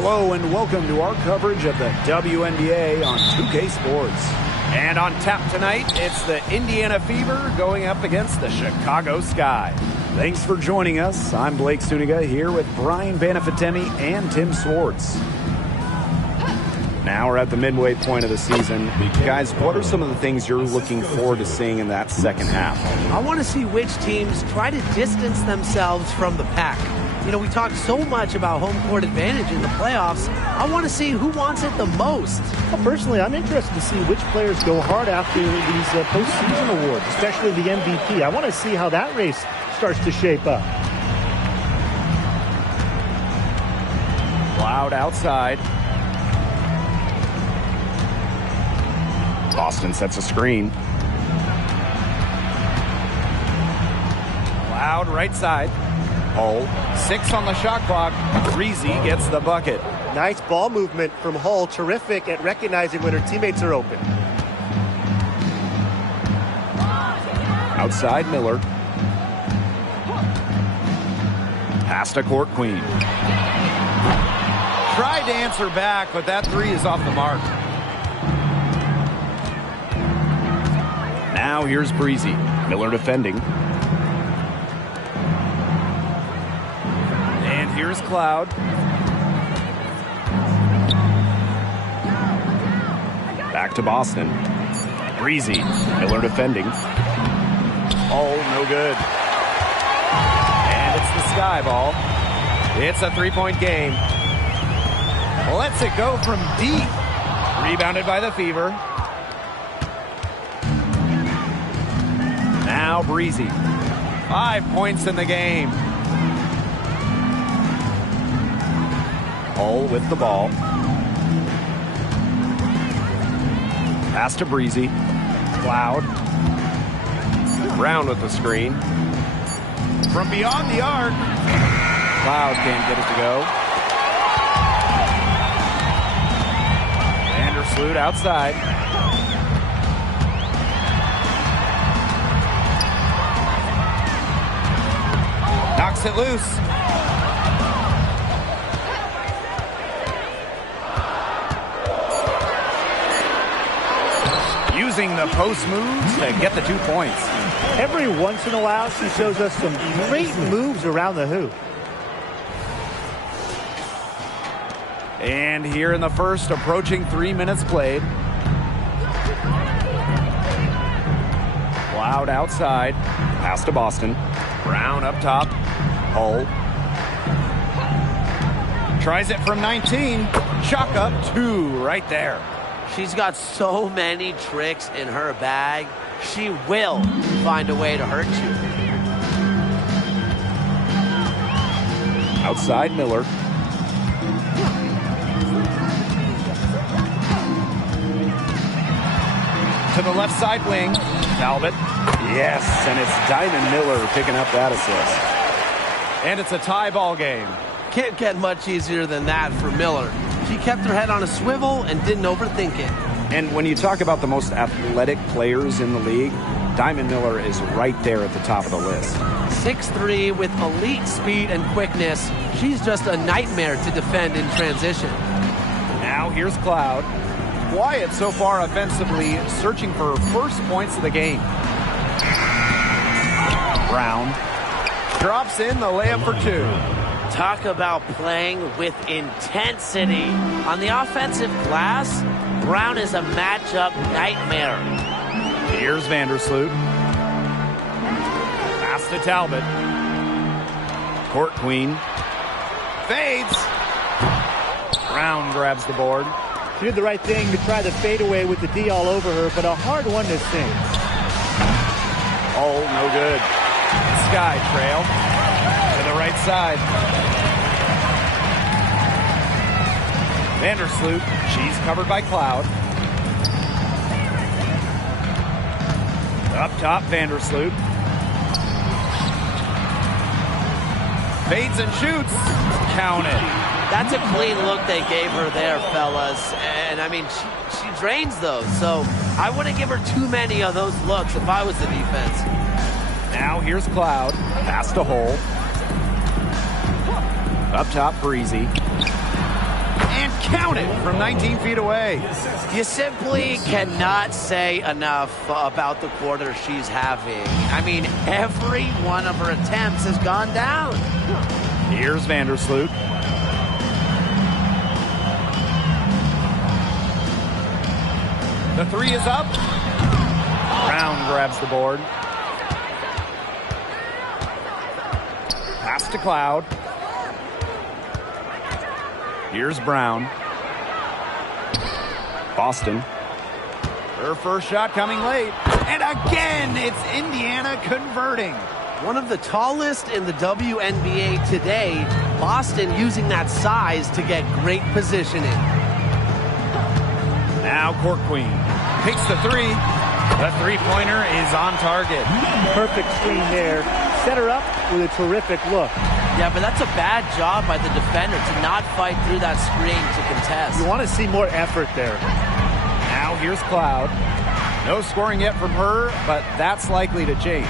Hello and welcome to our coverage of the WNBA on 2K Sports. And on tap tonight, it's the Indiana Fever going up against the Chicago Sky. Thanks for joining us. I'm Blake Suniga here with Brian Banafitemi and Tim Swartz. Now we're at the midway point of the season. Guys, what are some of the things you're looking forward to seeing in that second half? I want to see which teams try to distance themselves from the pack. You know, we talked so much about home court advantage in the playoffs. I want to see who wants it the most. Well, personally, I'm interested to see which players go hard after these postseason awards, especially the MVP. I want to see how that race starts to shape up. Loud outside. Boston sets a screen. Loud right side. Hull, 6 on the shot clock. Breezy gets the bucket. Nice ball movement from Hull. Terrific at recognizing when her teammates are open. Outside Miller. Pass to Court Queen. Tried to answer back, but that three is off the mark. Now here's Breezy. Miller defending. And here's Cloud. Back to Boston. Breezy. Miller defending. Oh, no good. And it's the Sky ball. It's a three-point game. Lets it go from deep. Rebounded by the Fever. Now Breezy. 5 points in the game. Hull with the ball. Pass to Breezy. Cloud. Brown with the screen. From beyond the arc. Cloud can't get it to go. Vandersloot outside. Knocks it loose. Using the post moves to get the 2 points. Every once in a while, she shows us some great moves around the hoop. And here in the first, approaching 3 minutes played. Cloud outside. Pass to Boston. Brown up top. Hull. Tries it from 19. Chalk up 2 right there. She's got so many tricks in her bag. She will find a way to hurt you. Outside Miller. To the left side wing. Talbot. Yes, and it's Diamond Miller picking up that assist. And it's a tie ball game. Can't get much easier than that for Miller. She kept her head on a swivel and didn't overthink it. And when you talk about the most athletic players in the league, Diamond Miller is right there at the top of the list. 6'3" with elite speed and quickness. She's just a nightmare to defend in transition. Now here's Cloud. Quiet so far offensively, searching for first points of the game. Brown drops in the layup for 2. Talk about playing with intensity. On the offensive glass, Brown is a matchup nightmare. Here's Vandersloot. Pass to Talbot. Court Queen. Fades. Brown grabs the board. She did the right thing to try the fadeaway with the D all over her, but a hard one to sink. Oh, no good. Sky trail to the right side. Vandersloot, she's covered by Cloud. Up top, Vandersloot. Fades and shoots. Counted. That's a clean look they gave her there, fellas. And, I mean, she drains those. So I wouldn't give her too many of those looks if I was the defense. Now here's Cloud. Pass to Hull. Up top, Breezy. Count it from 19 feet away. You simply cannot say enough about the quarter she's having. I mean, every one of her attempts has gone down. Here's Vandersloot. The three is up. Brown grabs the board. Pass to Cloud. Here's Brown. Boston. Her first shot coming late. And again, it's Indiana converting. One of the tallest in the WNBA today, Boston using that size to get great positioning. Now Court Queen picks the three. The three-pointer is on target. Perfect screen there. Set her up with a terrific look. Yeah, but that's a bad job by the defender to not fight through that screen to contest. You want to see more effort there. Now here's Cloud. No scoring yet from her, but that's likely to change.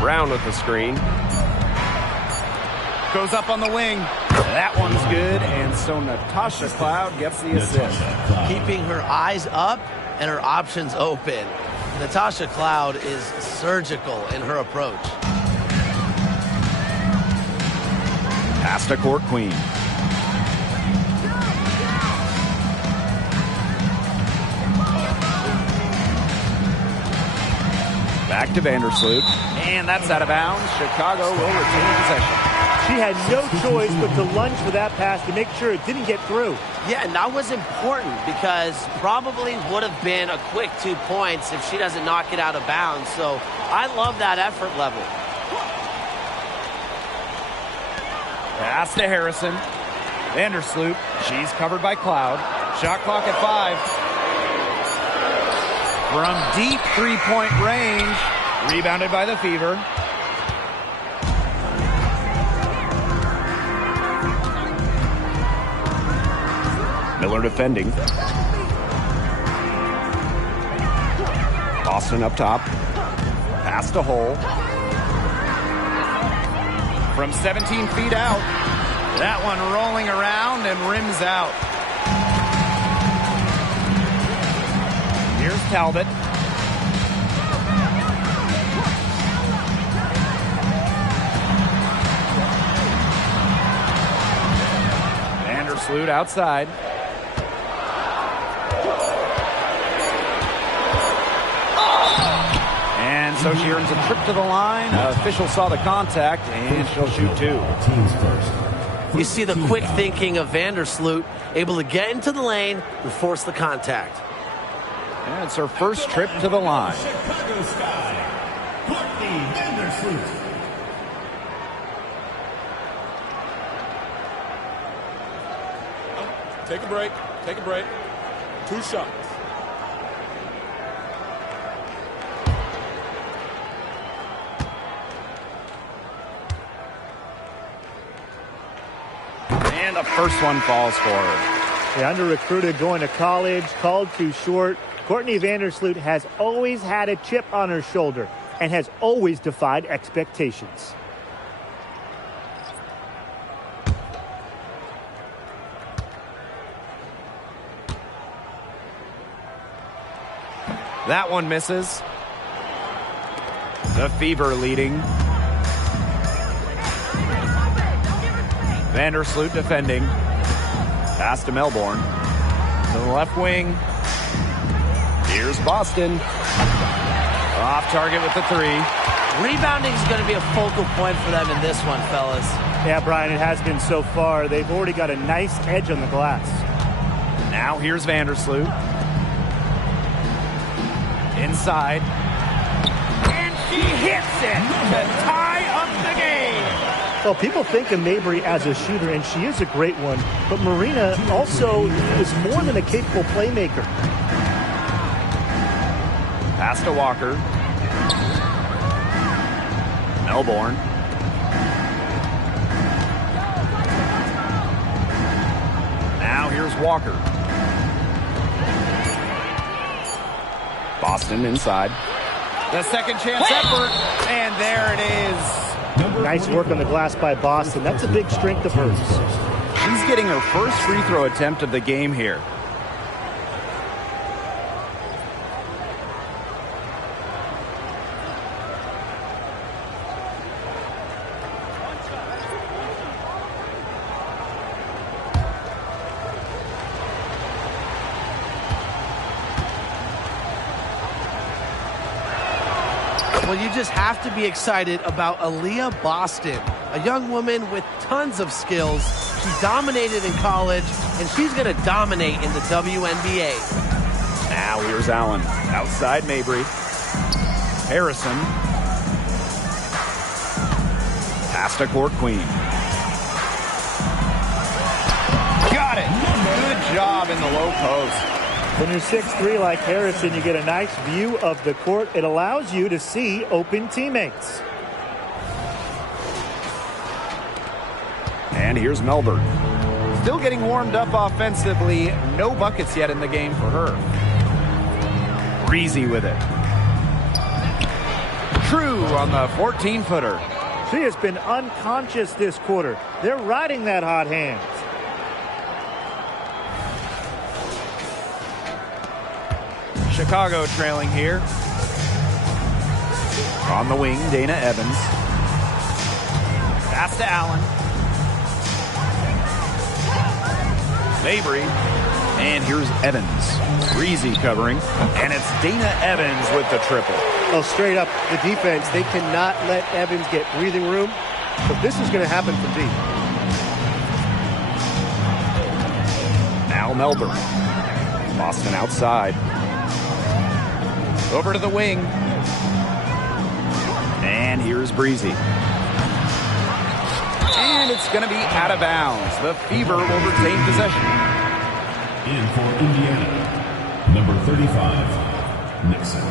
Brown with the screen. Goes up on the wing. That one's good, and so Natasha Cloud gets the assist. Keeping her eyes up and her options open. Natasha Cloud is surgical in her approach. Pass to Court Queen. Back to Vandersloot. And that's out of bounds. Chicago will retain possession. She had no choice but to lunge for that pass to make sure it didn't get through. Yeah, and that was important because probably would have been a quick 2 points if she doesn't knock it out of bounds. So I love that effort level. Pass to Harrison. Vandersloot. She's covered by Cloud. Shot clock at 5. From deep three-point range. Rebounded by the Fever. Miller defending. Boston up top. Pass to Hull. From 17 feet out. That one rolling around and rims out. Here's Talbot. Vandersloot outside. And so she earns a trip to the line. Official saw the contact, and she'll shoot 2. You see the quick thinking of Vandersloot, able to get into the lane and force the contact. And it's her first trip to the line. Chicago Sky, Courtney Vandersloot. Take a break. Take a break. 2 shots. And the first one falls for her. The under-recruited going to college, called too short. Courtney Vandersloot has always had a chip on her shoulder and has always defied expectations. That one misses. The Fever leading. Vandersloot defending. Pass to Melbourne. To the left wing. Here's Boston. Off target with the 3. Rebounding is going to be a focal point for them in this one, fellas. Yeah, Brian, it has been so far. They've already got a nice edge on the glass. Now here's Vandersloot. Inside. And she hits it to tie up the game. Well, people think of Mabry as a shooter, and she is a great one. But Marina also is more than a capable playmaker. Pass to Walker. Melbourne. Now here's Walker. Boston inside. The second chance effort, and there it is. Nice work on the glass by Boston. That's a big strength of hers. She's getting her first free throw attempt of the game here. Well, you just have to be excited about Aaliyah Boston, a young woman with tons of skills. She dominated in college, and she's going to dominate in the WNBA. Now here's Allen. Outside Mabry. Harrison. Pass to Court Queen. Got it. Good job in the low post. When you're 6'3" like Harrison, you get a nice view of the court. It allows you to see open teammates. And here's Melbourne. Still getting warmed up offensively. No buckets yet in the game for her. Breezy with it. True on the 14-footer. She has been unconscious this quarter. They're riding that hot hand. Chicago trailing here. On the wing, Dana Evans. Pass to Allen. Mabry. And here's Evans. Breezy covering. And it's Dana Evans with the triple. Well, straight up, the defense, they cannot let Evans get breathing room. But this is going to happen from deep. Now Melbourne. Boston outside. Over to the wing. And here's Breezy. And it's going to be out of bounds. The Fever will retain possession. In for Indiana, number 35, Nixon.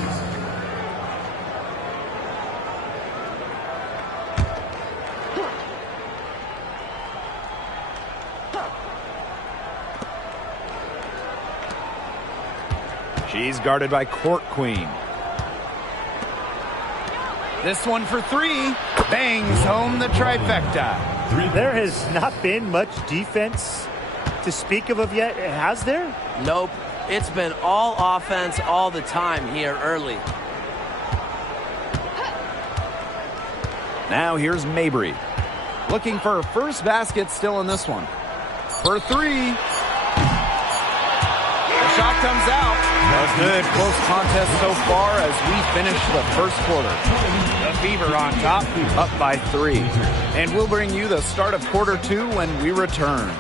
She's guarded by Court Queen. This one for three. Bangs home the trifecta. There has not been much defense to speak of yet, has there? Nope. It's been all offense all the time here early. Now here's Mabry. Looking for her first basket still in this one. For three. The shot comes out. A good close contest so far as we finish the first quarter. The Fever on top, up by 3. And we'll bring you the start of quarter 2 when we return.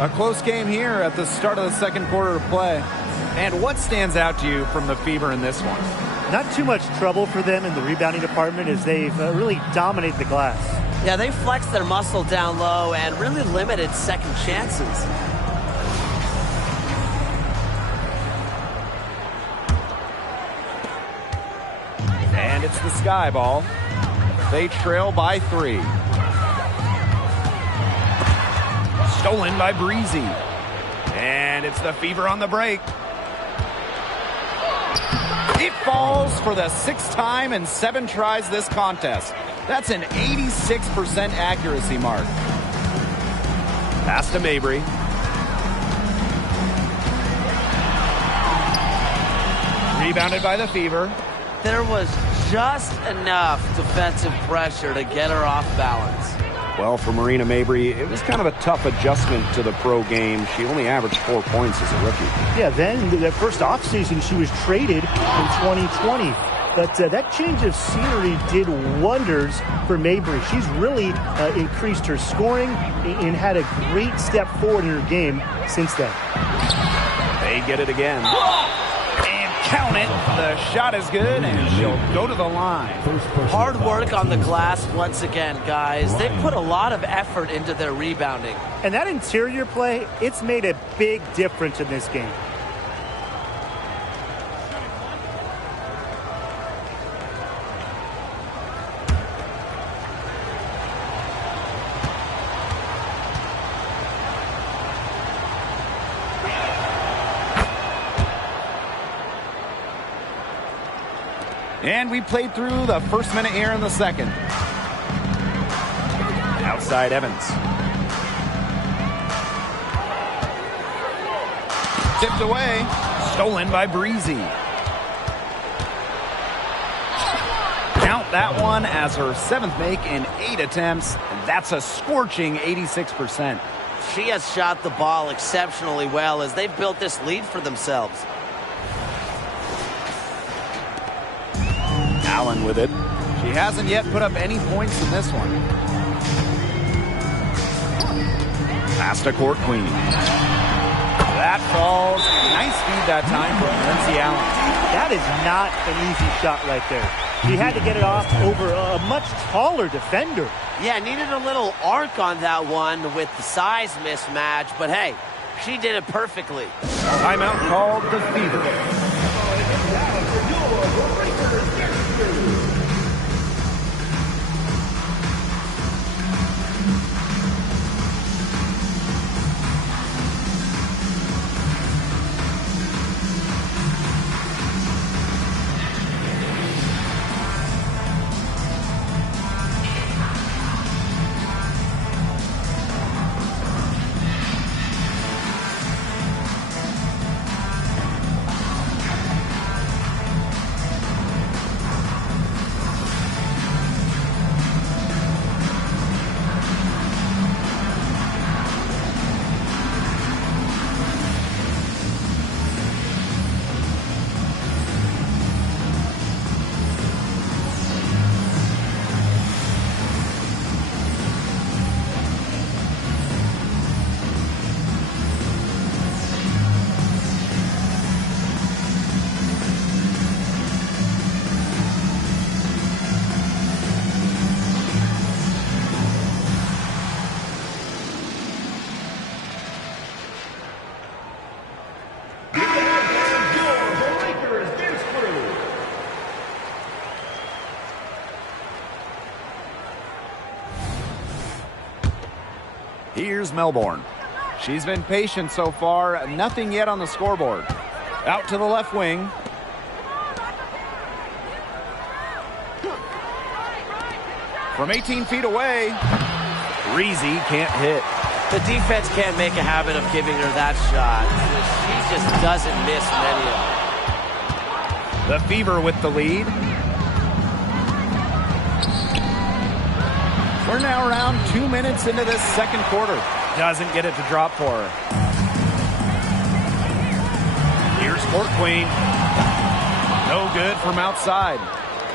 A close game here at the start of the second quarter of play. And what stands out to you from the Fever in this one? Not too much trouble for them in the rebounding department as they've really dominated the glass. Yeah, they flexed their muscle down low and really limited second chances. And it's the Sky Ball. They trail by 3. Stolen by Breezy. And it's the Fever on the break. It falls for the 6th time in 7 tries this contest. That's an 86% accuracy mark. Pass to Mabry. Rebounded by the Fever. There was just enough defensive pressure to get her off balance. Well, for Marina Mabry, it was kind of a tough adjustment to the pro game. She only averaged 4 points as a rookie. Yeah, then the first offseason she was traded in 2020. But that change of scenery did wonders for Mabry. She's really increased her scoring and had a great step forward in her game since then. They get it again. And Count it. The shot is good, and she'll go to the line. Hard work on the glass once again, guys. They put a lot of effort into their rebounding. And that interior play, it's made a big difference in this game. And we played through the first minute here in the second. Outside Evans. Tipped away. Stolen by Breezy. Count that one as her 7th make in 8 attempts. And that's a scorching 86%. She has shot the ball exceptionally well as they've built this lead for themselves. Allen with it. She hasn't yet put up any points in this one. Pass to court queen. That falls. Nice feed that time from Lindsay Allen. That is not an easy shot right there. She had to get it off over a much taller defender. Yeah, needed a little arc on that one with the size mismatch, but hey, she did it perfectly. Timeout called the Fever. Here's Melbourne. She's been patient so far. Nothing yet on the scoreboard. Out to the left wing. From 18 feet away, Breezy can't hit. The defense can't make a habit of giving her that shot. She just doesn't miss many of them. The Fever with the lead. We're now around 2 minutes into this second quarter. Doesn't get it to drop for her. Here's Court Queen. No good from outside.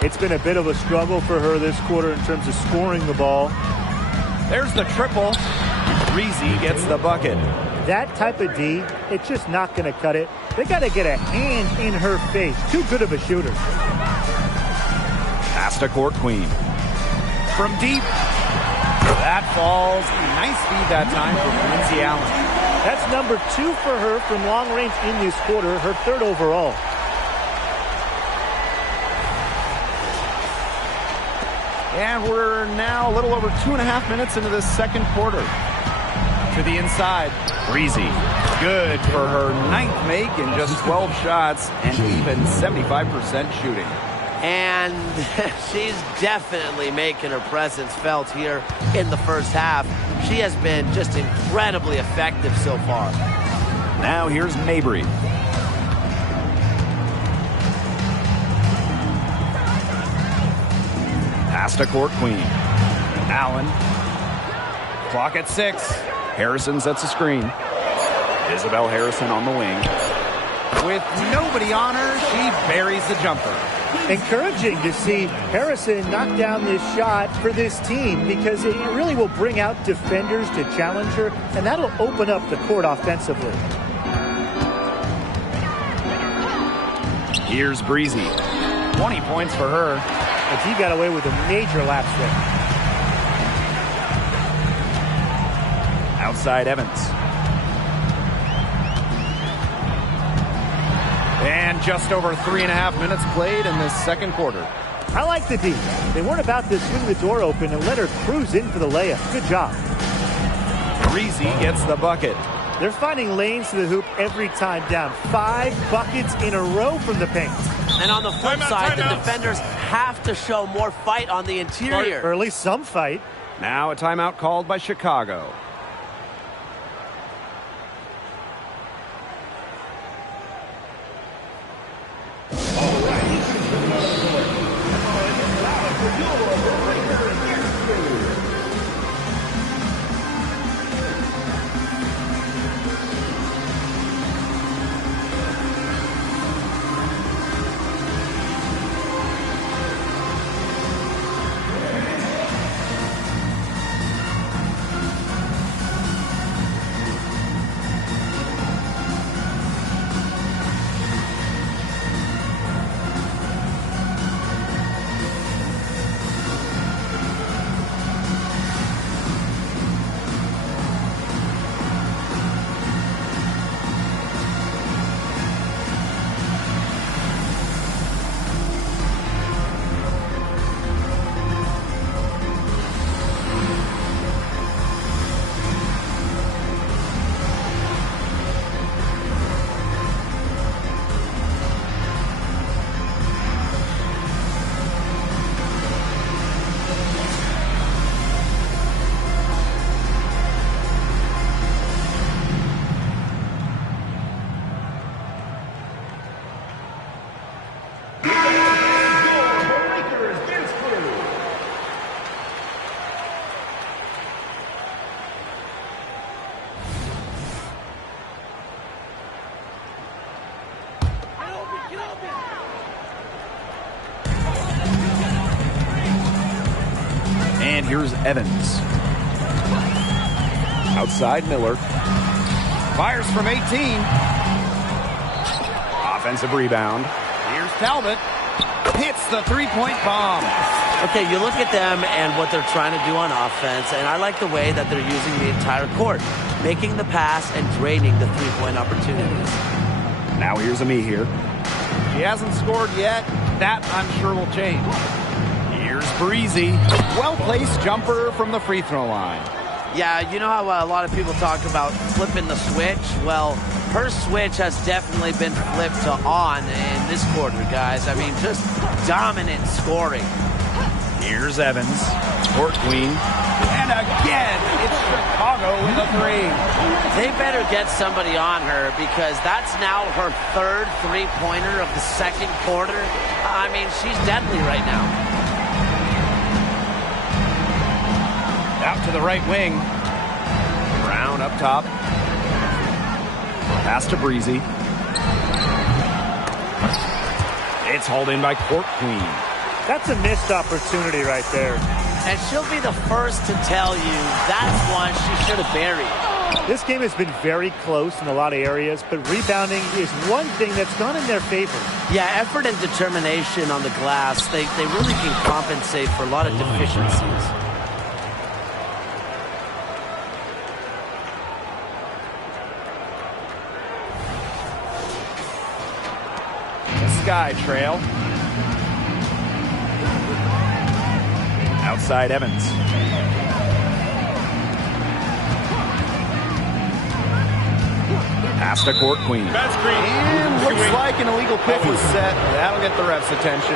It's been a bit of a struggle for her this quarter in terms of scoring the ball. There's the triple. Breezy gets the bucket. That type of D, it's just not going to cut it. They got to get a hand in her face. Too good of a shooter. Pass to Court Queen. From deep. That falls. Nice feed that time from Lindsay Allen. That's number 2 for her from long range in this quarter, her 3rd overall. And we're now a little over 2.5 minutes into this second quarter. To the inside, Breezy. Good for her 9th make in just 12 shots and even 75% shooting. And she's definitely making her presence felt here in the first half. She has been just incredibly effective so far. Now here's Mabry. Pass to Court Queen. Allen. Clock at 6. Harrison sets a screen. Isabel Harrison on the wing. With nobody on her, she buries the jumper. Encouraging to see Harrison knock down this shot for this team because it really will bring out defenders to challenge her, and that'll open up the court offensively. Here's Breezy. 20 points for her. And he got away with a major lapse there. Outside Evans. And just over 3.5 minutes played in this second quarter. I like the D. They weren't about to swing the door open and let her cruise in for the layup. Good job. Breezy gets the bucket. They're finding lanes to the hoop every time down. 5 buckets in a row from the paint. And on the flip side, the defenders have to show more fight on the interior. Or at least some fight. Now a timeout called by Chicago. And here's Evans. Outside Miller. Fires from 18. Offensive rebound. Here's Talbot. Hits the three-point bomb. Okay, you look at them and what they're trying to do on offense, and I like the way that they're using the entire court, making the pass and draining the three-point opportunities. Now here's Ami here. She hasn't scored yet. That, I'm sure, will change. Here's Breezy. Well-placed jumper from the free throw line. Yeah, you know how a lot of people talk about flipping the switch? Well, her switch has definitely been flipped to on in this quarter, guys. I mean, just dominant scoring. Here's Evans. Court queen. And again, it's Chicago with a three. They better get somebody on her because that's now her third three-pointer of the second quarter. I mean, she's deadly right now. Out to the right wing. Brown up top. Pass to Breezy. It's hauled in by Court Queen. That's a missed opportunity right there. And she'll be the first to tell you that's one she should have buried. This game has been very close in a lot of areas, but rebounding is one thing that's gone in their favor. Yeah, effort and determination on the glass, they really can compensate for a lot of deficiencies. Sky trail. Outside Evans. Pass to Court Queen. And looks like an illegal pick was set. That'll get the ref's attention.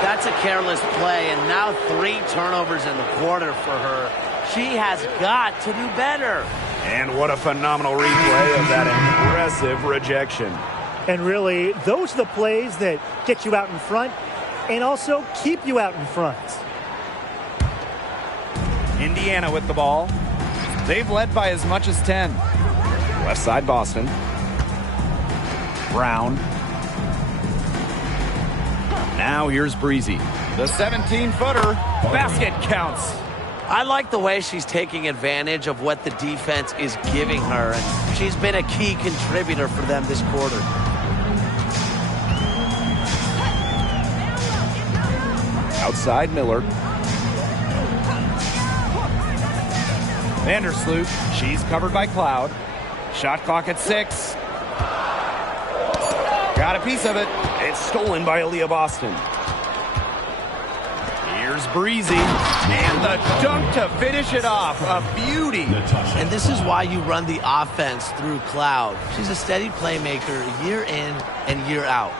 That's a careless play, and now 3 turnovers in the quarter for her. She has got to do better. And what a phenomenal replay of that impressive rejection. And really, those are the plays that get you out in front and also keep you out in front. Indiana with the ball. They've led by as much as 10. Left side Boston. Brown. Now here's Breezy. The 17-footer. Basket counts. I like the way she's taking advantage of what the defense is giving her. And she's been a key contributor for them this quarter. Outside Miller. Vandersloot. She's covered by Cloud. Shot clock at 6. Got a piece of it. It's stolen by Aaliyah Boston. Here's Breezy. And the dunk to finish it off. A beauty. And this is why you run the offense through Cloud. She's a steady playmaker year in and year out.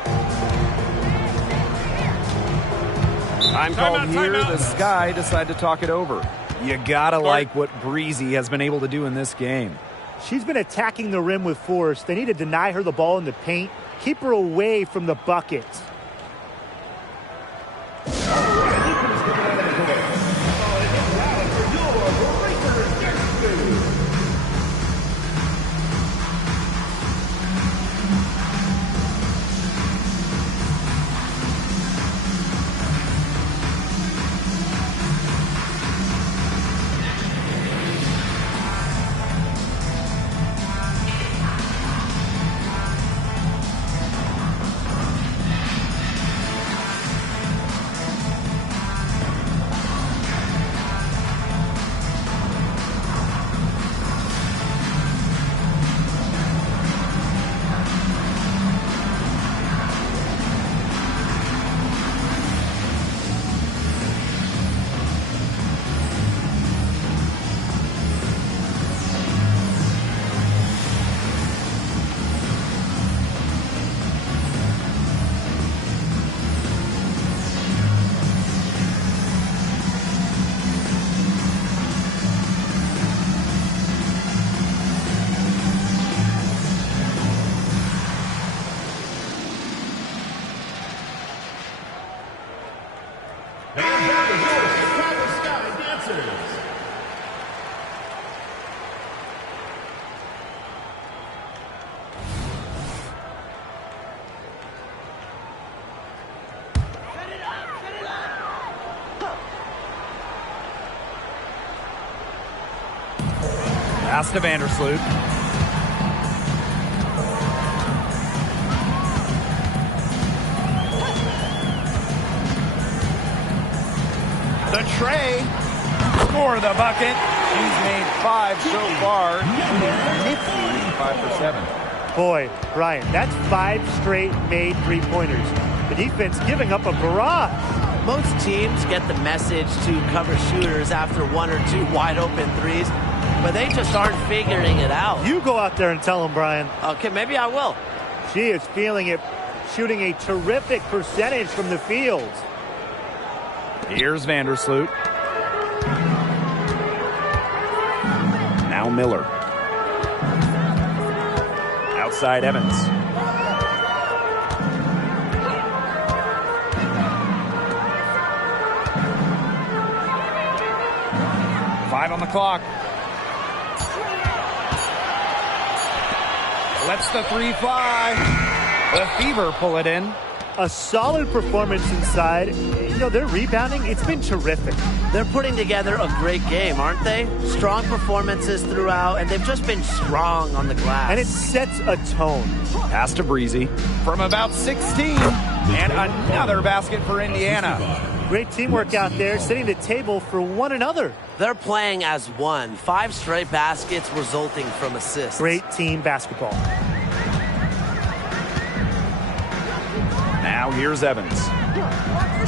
Time called here. The Sky decide to talk it over. You gotta like what Breezy has been able to do in this game. She's been attacking the rim with force. They need to deny her the ball in the paint. Keep her away from the bucket. Pass to Vandersloot. The tray for the bucket. She's made 5 so far. 5 for 7. Boy, Brian, that's 5 straight made three-pointers. The defense giving up a barrage. Most teams get the message to cover shooters after 1 or 2 wide-open threes, but they just aren't figuring it out. You go out there and tell them, Brian. Okay, maybe I will. She is feeling it, shooting a terrific percentage from the field. Here's Vandersloot. Now Miller. Outside Evans. Five on the clock. Lets the 3 fly. The Fever pull it in. A solid performance inside. You know, their rebounding, it's been terrific. They're putting together a great game, aren't they? Strong performances throughout, and they've just been strong on the glass. And it sets a tone. Pass to Breezy from about 16. And another basket for Indiana. Great teamwork out there, setting the table for one another. They're playing as one. 5 straight baskets resulting from assists. Great team basketball. Now here's Evans.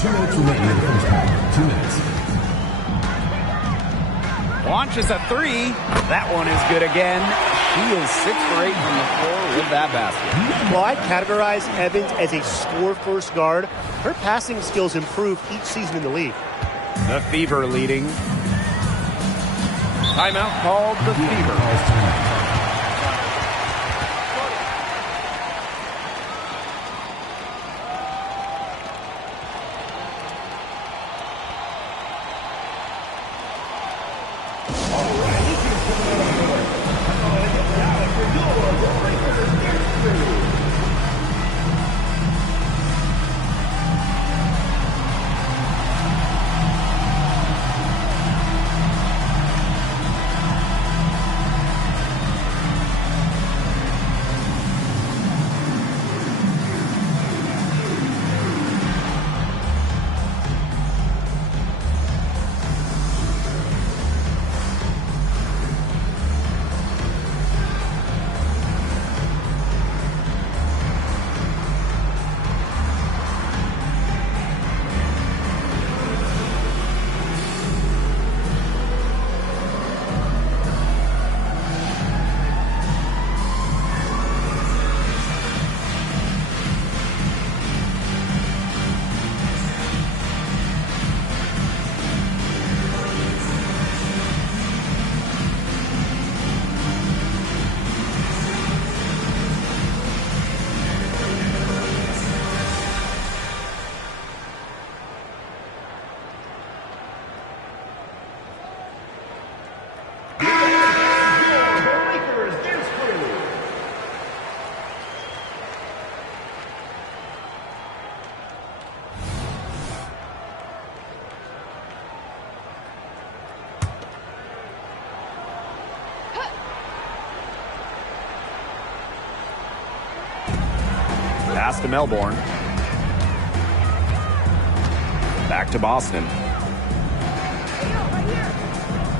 2 minutes remaining in the first half. 2 minutes. Launches a 3. That one is good again. He is 6 for 8 from the floor with that basket. Well, I categorize Evans as a score-first guard. Her passing skills improve each season in the league. The Fever leading. Timeout called the Fever. Pass to Melbourne. Back to Boston.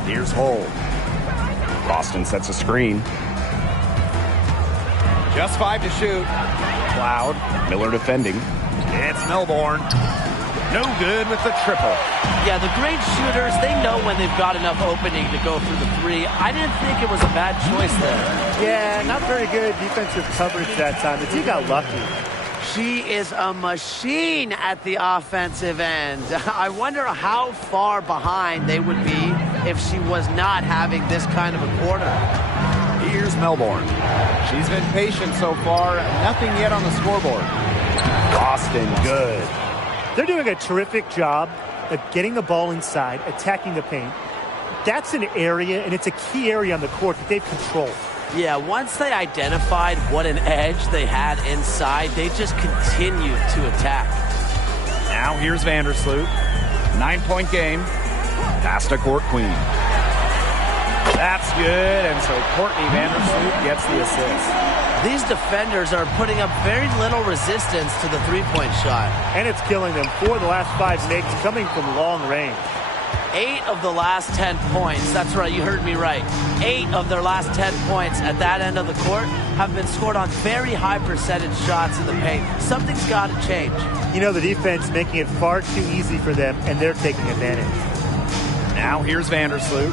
Here's Hull. Boston sets a screen. Just 5 to shoot. Cloud. Miller defending. It's Melbourne. No good with the triple. Yeah, the great shooters, they know when they've got enough opening to go through the three. I didn't think it was a bad choice there. Yeah, not very good defensive coverage that time. The team got lucky. She is a machine at the offensive end. I wonder how far behind they would be if she was not having this kind of a quarter. Here's Melbourne. She's been patient so far. Nothing yet on the scoreboard. Boston, good. They're doing a terrific job of getting the ball inside, attacking the paint. That's an area, and it's a key area on the court that they've controlled. Yeah, once they identified what an edge they had inside, they just continued to attack. Now here's Vandersloot. 9-point game. Pass to Court Queen. That's good, and so Courtney Vandersloot gets the assist. These defenders are putting up very little resistance to the three-point shot. And it's killing them. 4 of the last 5 makes coming from long range. 8 of the last 10 points, that's right, you heard me right. 8 of their last 10 points at that end of the court have been scored on very high percentage shots in the paint. Something's got to change. You know, the defense making it far too easy for them, and they're taking advantage. Now here's Vandersloot.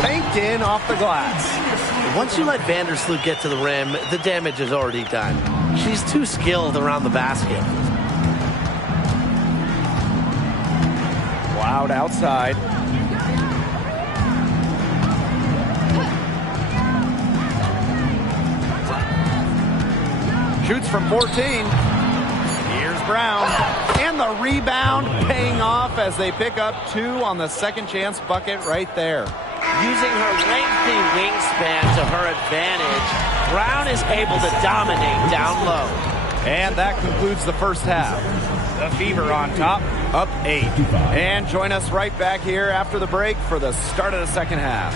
Banked in off the glass. Once you let Vandersloot get to the rim, the damage is already done. She's too skilled around the basket. Cloud outside. Shoots from 14. Here's Brown. And the rebound paying off as they pick up 2 on the second chance bucket right there. Using her lengthy wingspan to her advantage, Brown is able to dominate down low. And that concludes the first half. The Fever on top, up 8. And join us right back here after the break for the start of the second half.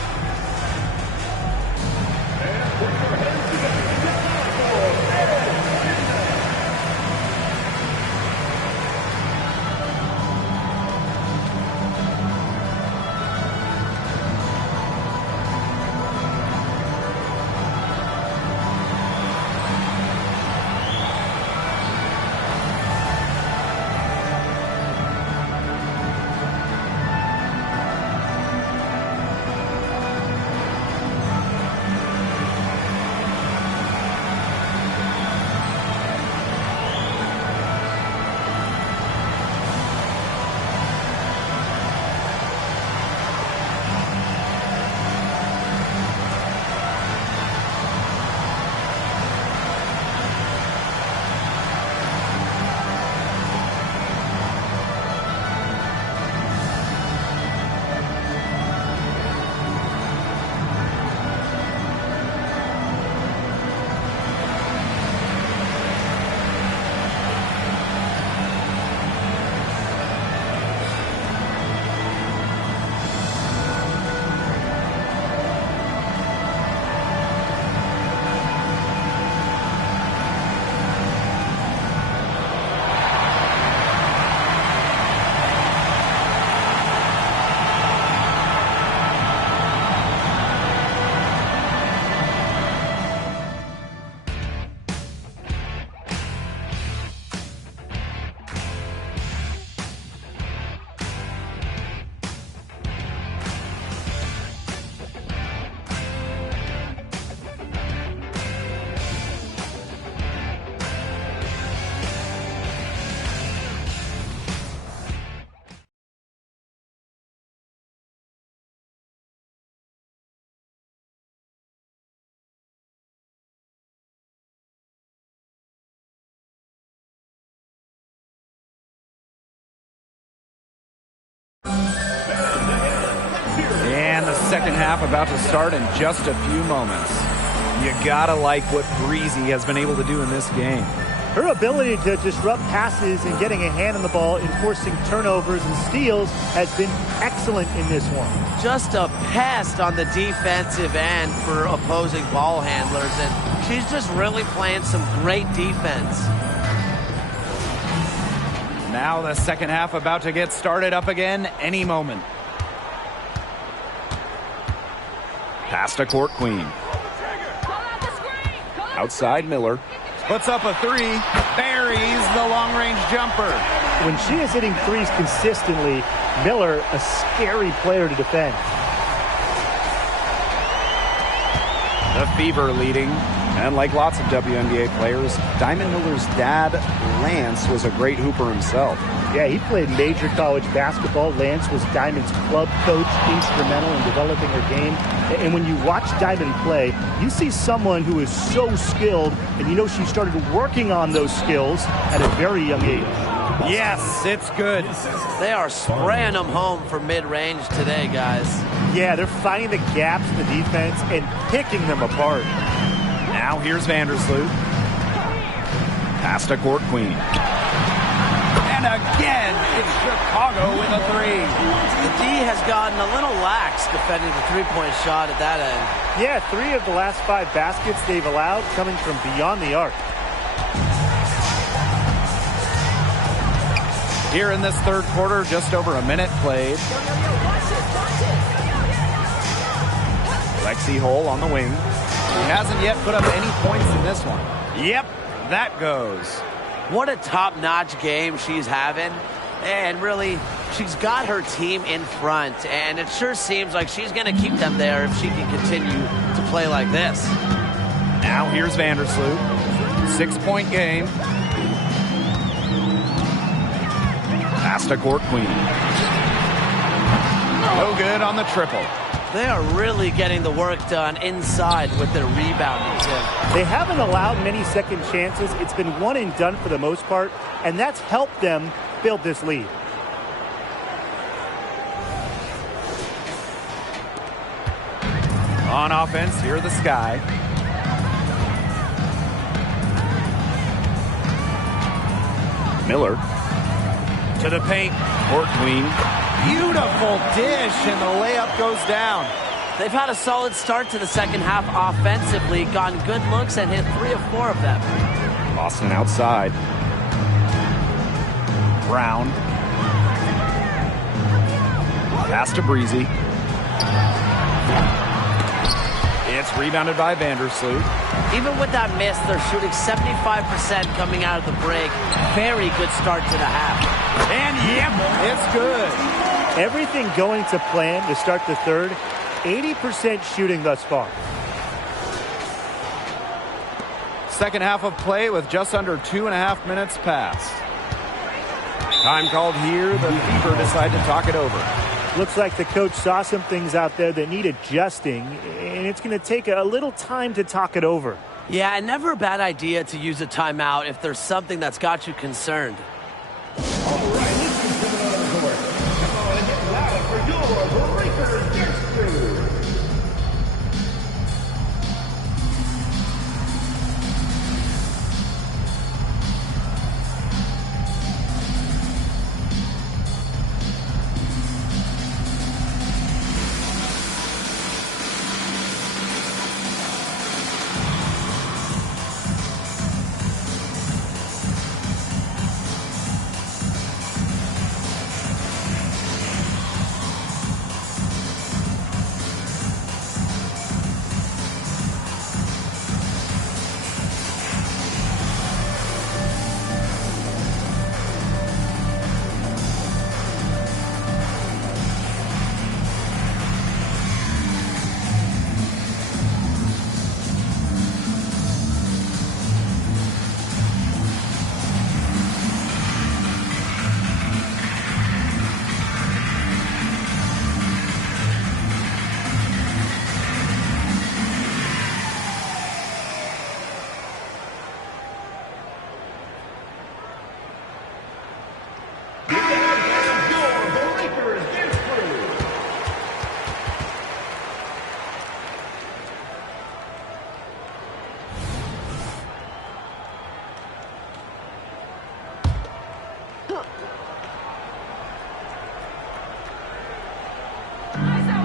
And the second half about to start in just a few moments. You gotta like what Breezy has been able to do in this game. Her ability to disrupt passes and getting a hand on the ball and forcing turnovers and steals has been excellent in this one. Just a pest on the defensive end for opposing ball handlers, and she's just really playing some great defense. Now the second half about to get started up again any moment. Pass to Court Queen. Outside Miller. Puts up a three. Buries the long-range jumper. When she is hitting threes consistently, Miller, a scary player to defend. The Fever leading. And like lots of WNBA players, Diamond Miller's dad, Lance, was a great hooper himself. Yeah, he played major college basketball. Lance was Diamond's club coach, instrumental in developing her game. And when you watch Diamond play, you see someone who is so skilled, and you know she started working on those skills at a very young age. Yes, it's good. They are spraying them home for mid-range today, guys. Yeah, they're finding the gaps in the defense and picking them apart. Now here's Vandersloot. Pass to Court Queen. And again, it's Chicago with a three. The D has gotten a little lax defending the three-point shot at that end. Yeah, 3 of the last 5 baskets they've allowed coming from beyond the arc. Here in this third quarter, just over a minute played. Lexi Hole on the wing. He hasn't yet put up any points in this one. Yep, that goes. What a top-notch game she's having. And really, she's got her team in front. And it sure seems like she's going to keep them there if she can continue to play like this. Now here's Vandersloot. 6-point game. Pass to Court Queen. No good on the triple. They are really getting the work done inside with their rebounding, Tim. They haven't allowed many second chances. It's been one and done for the most part, and that's helped them build this lead. On offense, here the Sky. Miller. To the paint. Court Queen. Beautiful dish, and the layup goes down. They've had a solid start to the second half offensively, gotten good looks and hit 3 of 4 of them. Boston outside. Brown. Pass to Breezy. It's rebounded by Vandersloot. Even with that miss, they're shooting 75% coming out of the break. Very good start to the half. And yep, it's good. Everything going to plan to start the third. 80% shooting thus far. Second half of play with just under 2.5 minutes passed. Time called here. The Fever decide to talk it over. Looks like the coach saw some things out there that need adjusting, and it's going to take a little time to talk it over. Yeah, and never a bad idea to use a timeout if there's something that's got you concerned. All right, let's get to the court. Come on and get loud for your Breakers Guest Crew.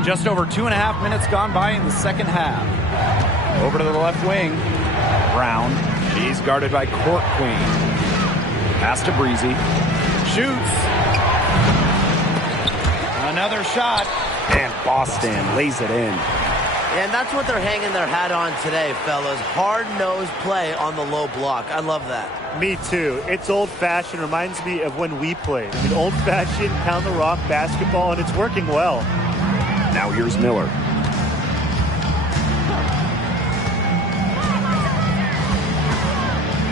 Just over 2.5 minutes gone by in the second half. Over to the left wing. Brown. She's guarded by Court Queen. Pass to Breezy. Shoots. Another shot. And Boston lays it in. And that's what they're hanging their hat on today, fellas. Hard-nosed play on the low block. I love that. Me too. It's old-fashioned. Reminds me of when we played. I mean, old-fashioned, pound-the-rock basketball, and it's working well. Now here's Miller.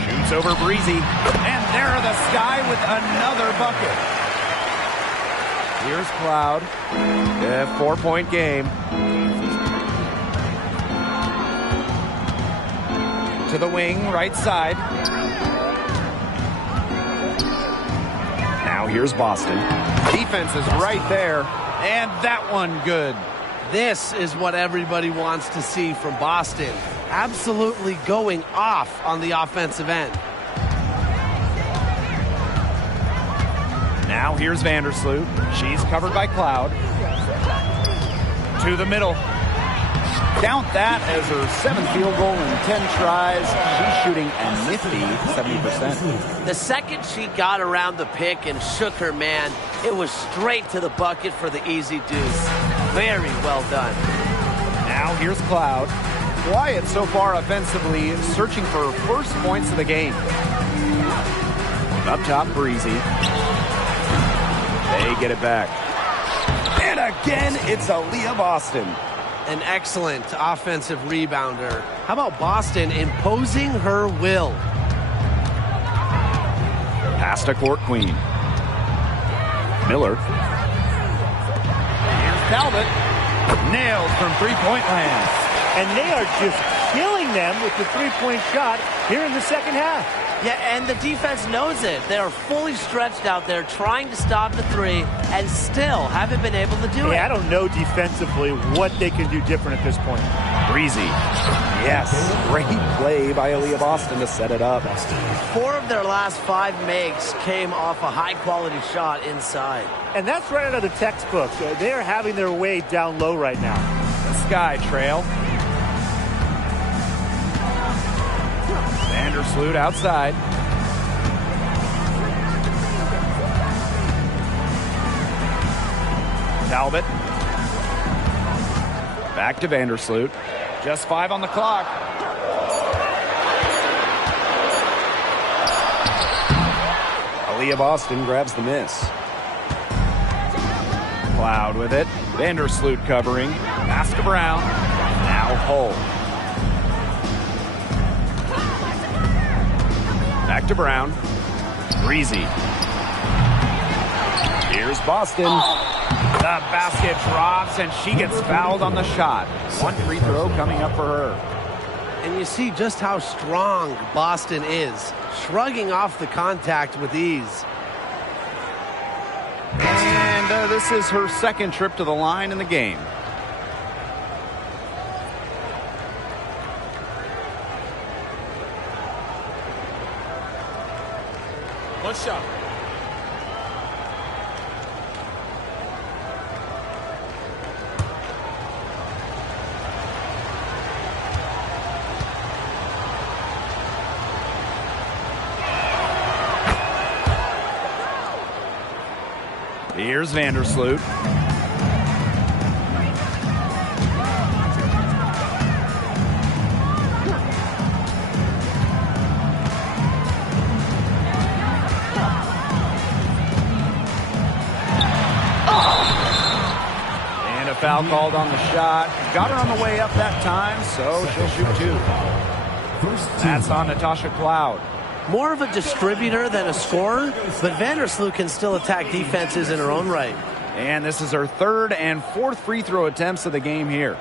Shoots over Breezy. And there the Sky with another bucket. Here's Cloud. A 4-point game. To the wing, right side. Now here's Boston. Defense is right there. And that one good. This is what everybody wants to see from Boston. Absolutely going off on the offensive end. Now here's Vandersloot. She's covered by Cloud. To the middle. Count that as her 7th field goal in 10 tries. She's shooting a nifty 70%. The second she got around the pick and shook her man, it was straight to the bucket for the easy deuce. Very well done. Now here's Cloud. Quiet so far offensively, searching for first points of the game. Up top, Breezy. They get it back. And again, it's Aaliyah Boston. An excellent offensive rebounder. How about Boston imposing her will? Pass to Court Queen. Miller. Here's Talbot. Nails from three-point land. And they are just killing them with the three-point shot here in the second half. Yeah, and the defense knows it. They are fully stretched out there trying to stop the three and still haven't been able to do it. I don't know defensively what they can do different at this point. Breezy. Yes, great play by Aaliyah Boston to set it up. 4 of their last 5 makes came off a high-quality shot inside. And that's right out of the textbook. They are having their way down low right now. The Sky trail. Vandersloot outside. Talbot. Back to Vandersloot. Just 5 on the clock. Aaliyah Boston grabs the miss. Cloud with it. Vandersloot covering. Pass to Brown. Now Hull. Back to Brown. Breezy. Here's Boston. The basket drops, and she gets fouled on the shot. 1 free throw coming up for her. And you see just how strong Boston is, shrugging off the contact with ease. And this is her 2nd trip to the line in the game. One shot. Here's Vandersloot. And a foul called on the shot. Got her on the way up that time, so she'll shoot 2. That's on Natasha Cloud. More of a distributor than a scorer, but Vandersloot can still attack defenses in her own right. And this is her 3rd and 4th free throw attempts of the game here.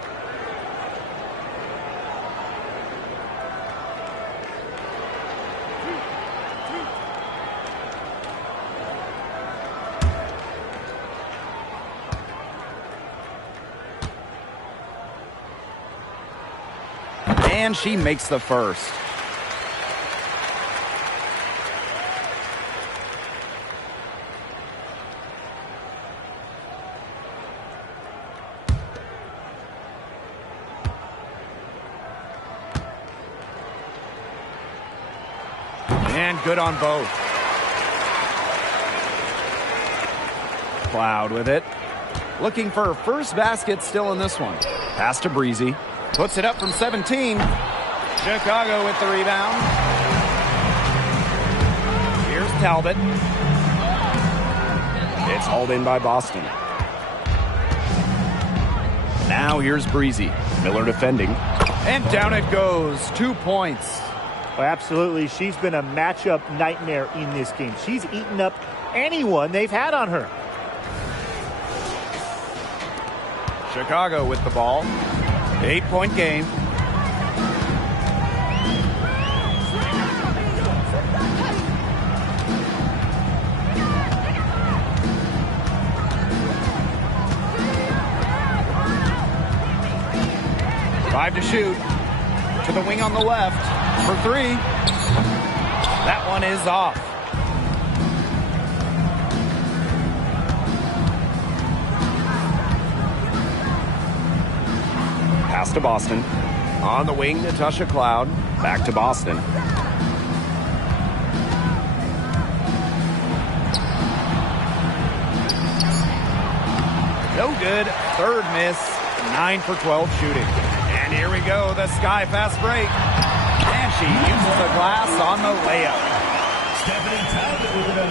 And she makes the first. And good on both. Cloud with it. Looking for her first basket still in this one. Pass to Breezy. Puts it up from 17. Chicago with the rebound. Here's Talbot. It's hauled in by Boston. Now here's Breezy. Miller defending. And down it goes. 2 points. Well, absolutely. She's been a matchup nightmare in this game. She's eaten up anyone they've had on her. Chicago with the ball. 8-point game. Five to shoot. To the wing on the left. For three. That one is off. Pass to Boston. On the wing, Natasha Cloud. Back to Boston. No good. Third miss. 9 for 12 shooting. And here we go. The sky fast break. And she uses the glass on the layup. Stephanie Talbot with it on.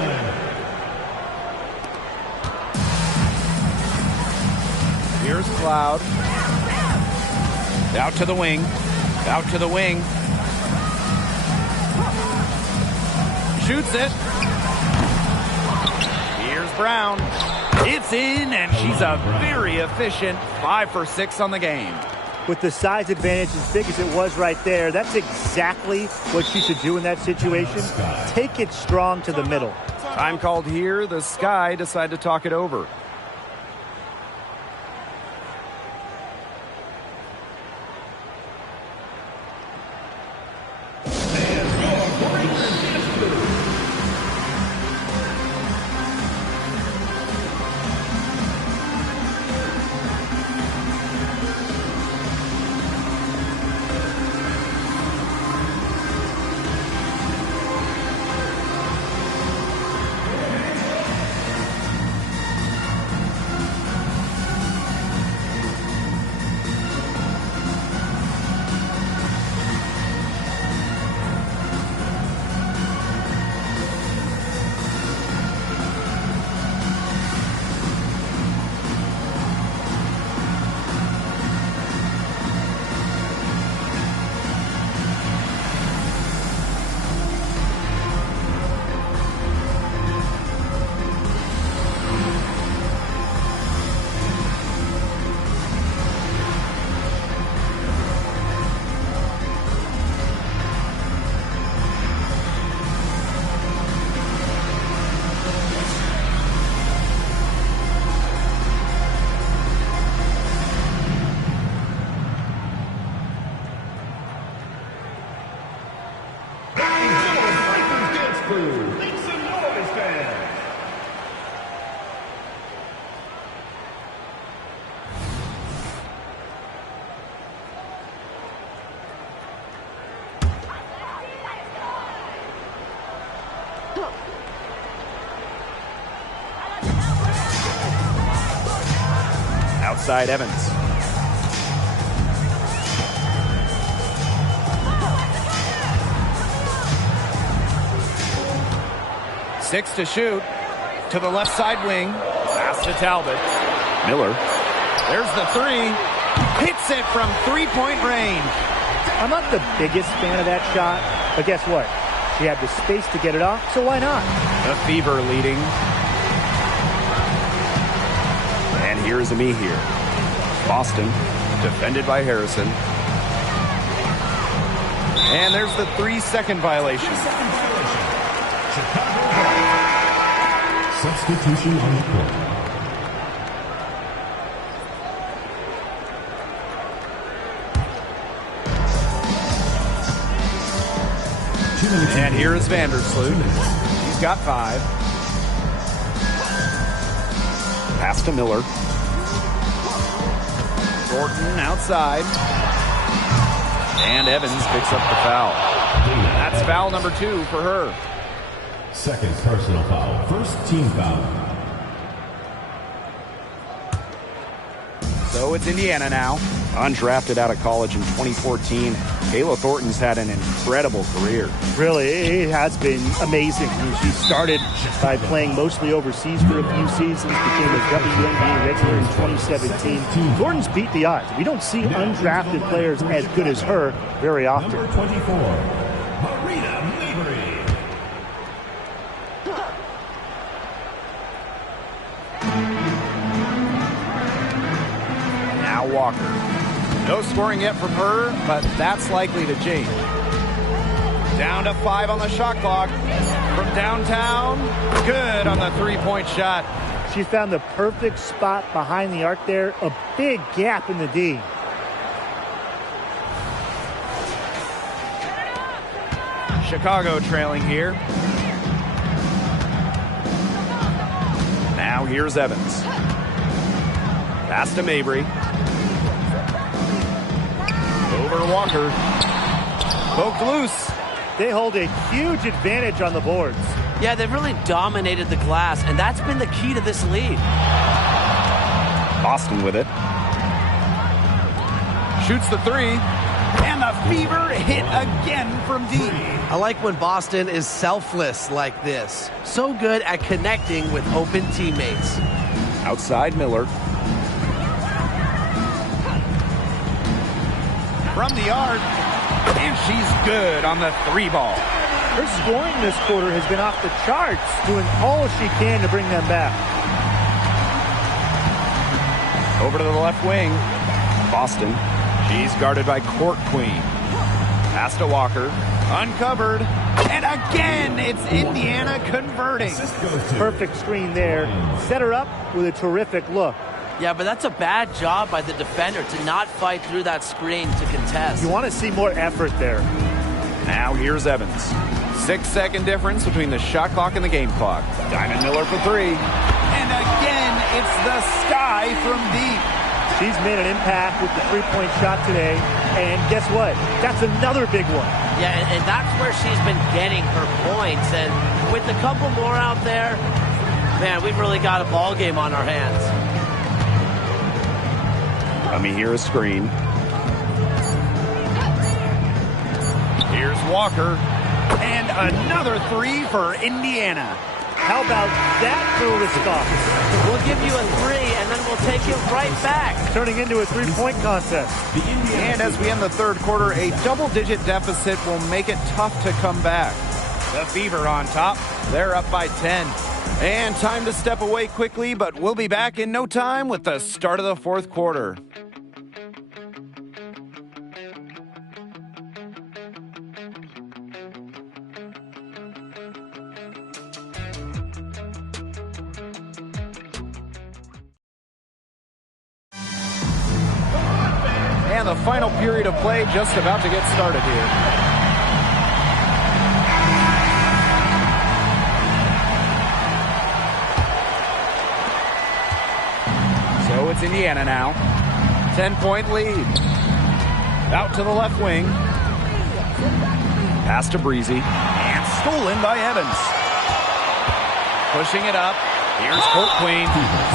Here's Cloud. Out to the wing. Out to the wing. Shoots it. Here's Brown. It's in, and she's a very efficient 5 for 6 on the game. With the size advantage as big as it was right there, that's exactly what she should do in that situation. Take it strong to the middle. Time called here. The Sky decide to talk it over. Outside Evans. Six to shoot. To the left side wing. Pass to Talbot. Miller. There's the three. Hits it from three-point range. I'm not the biggest fan of that shot, but guess what? She had the space to get it off, so why not? The Fever leading. And here's Ami here. Boston, defended by Harrison. And there's the 3-second violation. Substitution on the court. And here is Vandersloot. He's got 5. Pass to Miller. Thornton outside. And Evans picks up the foul. That's foul number 2 for her. Second personal foul. First team foul. So it's Indiana now. Undrafted out of college in 2014, Mikayla Thornton's had an incredible career. Really, it has been amazing. I mean, she started by playing mostly overseas for a few seasons, became a WNBA regular in 2017. Thornton's beat the odds. We don't see undrafted players as good as her very often. Number 24, Marina Mabry. Now Walker. No scoring yet from her, but that's likely to change. Down to 5 on the shot clock. From downtown, good on the three-point shot. She found the perfect spot behind the arc there, a big gap in the D. Chicago trailing here. Now here's Evans. Pass to Mabry. Over Walker. Poked loose. They hold a huge advantage on the boards. Yeah, they've really dominated the glass, and that's been the key to this lead. Boston with it. Shoots the three. And the Fever hit again from deep. I like when Boston is selfless like this. So good at connecting with open teammates. Outside Miller. From the arc. And she's good on the three ball. Her scoring this quarter has been off the charts, doing all she can to bring them back. Over to the left wing. Boston. She's guarded by Court Queen. Pass to Walker. Uncovered. And again, it's Indiana converting. Perfect screen there. Set her up with a terrific look. Yeah, but that's a bad job by the defender to not fight through that screen to contest. You want to see more effort there. Now here's Evans. 6-second difference between the shot clock and the game clock. Diamond Miller for three. And again, it's the sky from deep. She's made an impact with the three-point shot today. And guess what? That's another big one. Yeah, and that's where she's been getting her points. And with a couple more out there, man, we've really got a ball game on our hands. Let me hear a screen. Here's Walker. And another three for Indiana. How about that for a response? We'll give you a three, and then we'll take it right back. Turning into a three-point contest. And as we end the third quarter, a double-digit deficit will make it tough to come back. The Fever on top. They're up by 10. And time to step away quickly, but we'll be back in no time with the start of the fourth quarter. And the final period of play just about to get started here. So it's Indiana now. 10-point lead. Out to the left wing. Pass to Breezy. And stolen by Evans. Pushing it up. Here's Court Queen.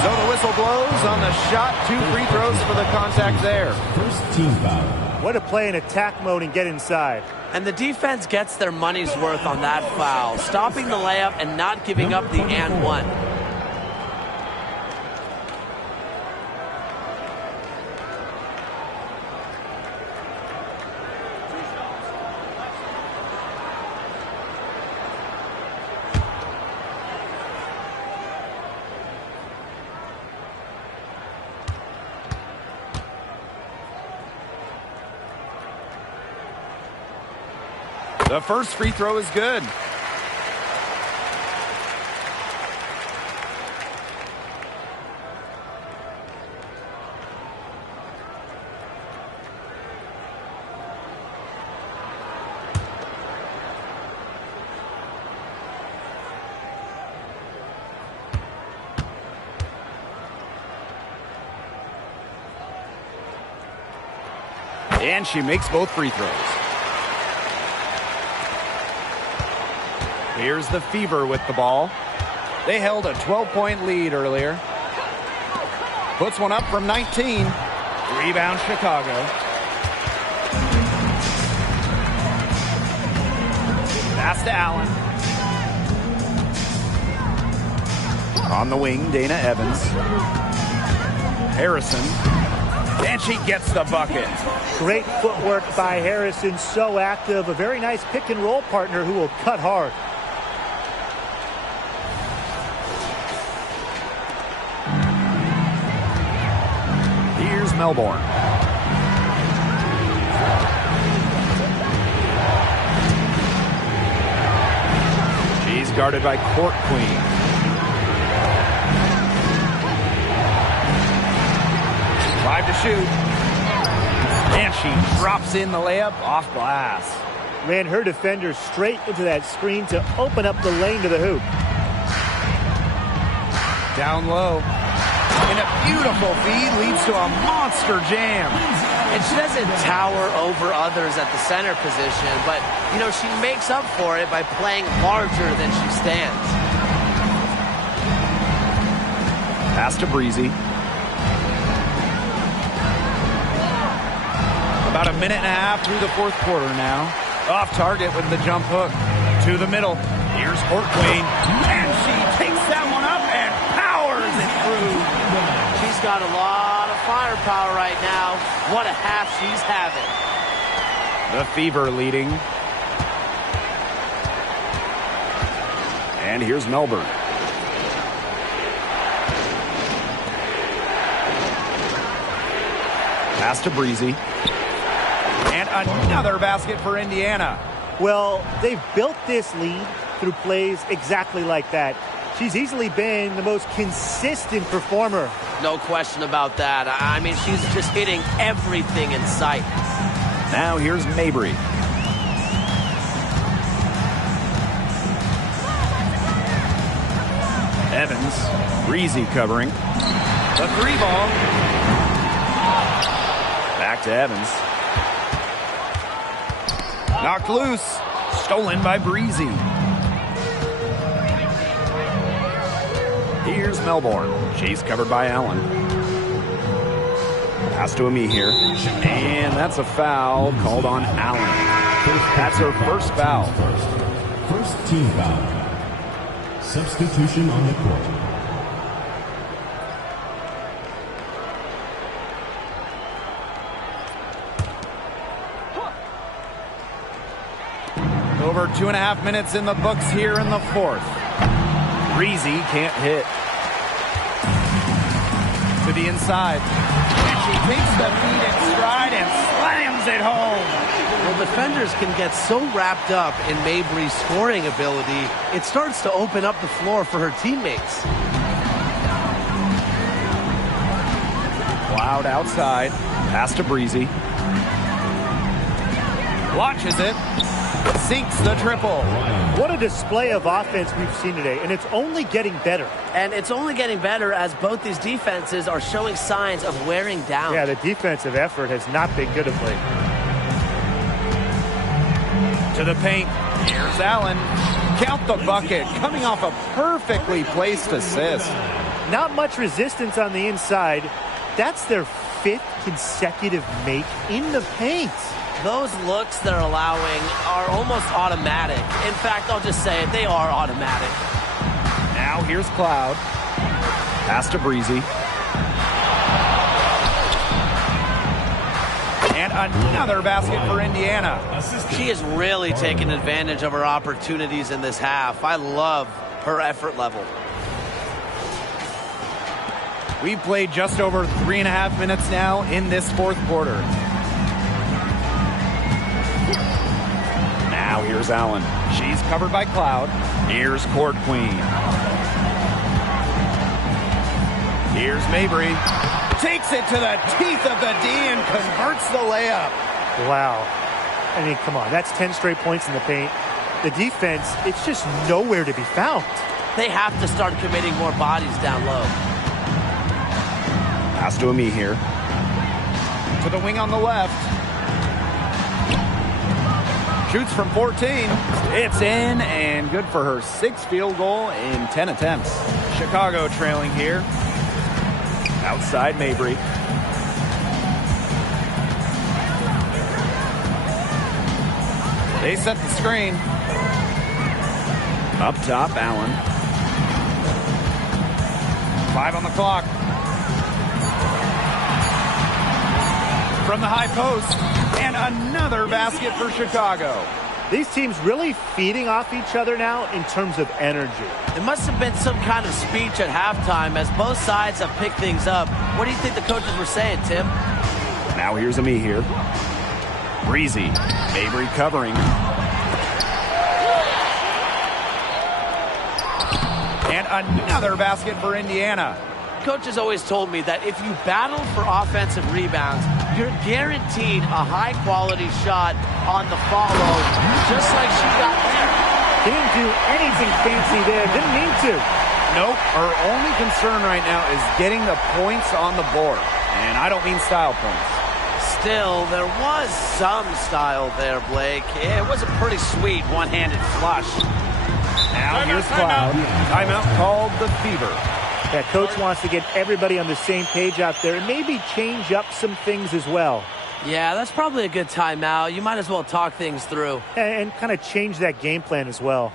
So the whistle blows on the shot. 2 free throws for the contact there. First team foul. What a play in attack mode and get inside. And the defense gets their money's worth on that foul, stopping the layup and not giving up the and one. The first free throw is good. And she makes both free throws. Here's the Fever with the ball. They held a 12-point lead earlier. Puts one up from 19. Rebound Chicago. Pass to Allen. On the wing, Dana Evans. Harrison. And she gets the bucket. Great footwork by Harrison, so active. A very nice pick and roll partner who will cut hard. Here's Melbourne. She's guarded by Court Queen. Five to shoot. And she drops in the layup off glass. Ran her defender straight into that screen to open up the lane to the hoop. Down low. And a beautiful feed leads to a monster jam. And she doesn't tower over others at the center position, but, you know, she makes up for it by playing larger than she stands. Pass to Breezy. About a minute and a half through the fourth quarter now. Off target with the jump hook. To the middle. Here's Court Queen. And she takes that one up and powers it through. She's got a lot of firepower right now. What a half she's having. The Fever leading. And here's Melbourne. Pass to Breezy. And another basket for Indiana. Well, they've built this lead through plays exactly like that. She's easily been the most consistent performer. No question about that. I mean, she's just hitting everything in sight. Now here's Mabry. Evans, Breezy covering. The three ball. Back to Evans. Knocked loose. Stolen by Breezy. Here's Melbourne. She's covered by Allen. Pass to Ami here. And that's a foul called on Allen. That's her first foul. First team foul. Substitution on the court. Over 2.5 minutes in the books here in the fourth. Breezy can't hit. To the inside. And she takes the feed in stride and slams it home. Well, defenders can get so wrapped up in Mabry's scoring ability, it starts to open up the floor for her teammates. Cloud outside. Pass to Breezy. Launches it. Sinks the triple. What a display of offense we've seen today, and it's only getting better. And it's only getting better as both these defenses are showing signs of wearing down. Yeah, the defensive effort has not been good of late. To the paint. Here's Allen. Count the bucket. Coming off a perfectly placed assist. Not much resistance on the inside. That's their 5th consecutive make in the paint. Those looks they're allowing are almost automatic. In fact, I'll just say it, they are automatic. Now here's Cloud. Pass to Breezy. And another basket for Indiana. She is really taking advantage of her opportunities in this half. I love her effort level. We've played just over 3.5 minutes now in this fourth quarter. Now here's Allen. She's covered by Cloud. Here's Court Queen. Here's Mabry. Takes it to the teeth of the D and converts the layup. Wow. I mean, come on. That's 10 straight points in the paint. The defense, it's just nowhere to be found. They have to start committing more bodies down low. Pass to Ami here. To the wing on the left. Shoots from 14. It's in and good for her 6th field goal in 10 attempts. Chicago trailing here. Outside Mabry. They set the screen. Up top, Allen. 5 on the clock. From the high post, and another basket for Chicago. These teams really feeding off each other now in terms of energy. It must have been some kind of speech at halftime as both sides have picked things up. What do you think the coaches were saying, Tim? Now here's me here. Breezy. Mabry covering. And another basket for Indiana. Coaches always told me that if you battle for offensive rebounds, you're guaranteed a high-quality shot on the follow, just like she got there. Didn't do anything fancy there. Didn't need to. Nope. Her only concern right now is getting the points on the board. And I don't mean style points. Still, there was some style there, Blake. It was a pretty sweet one-handed flush. Now here's Cloud. Timeout called the Fever. That coach wants to get everybody on the same page out there and maybe change up some things as well. Yeah, that's probably a good timeout. You might as well talk things through. And kind of change that game plan as well.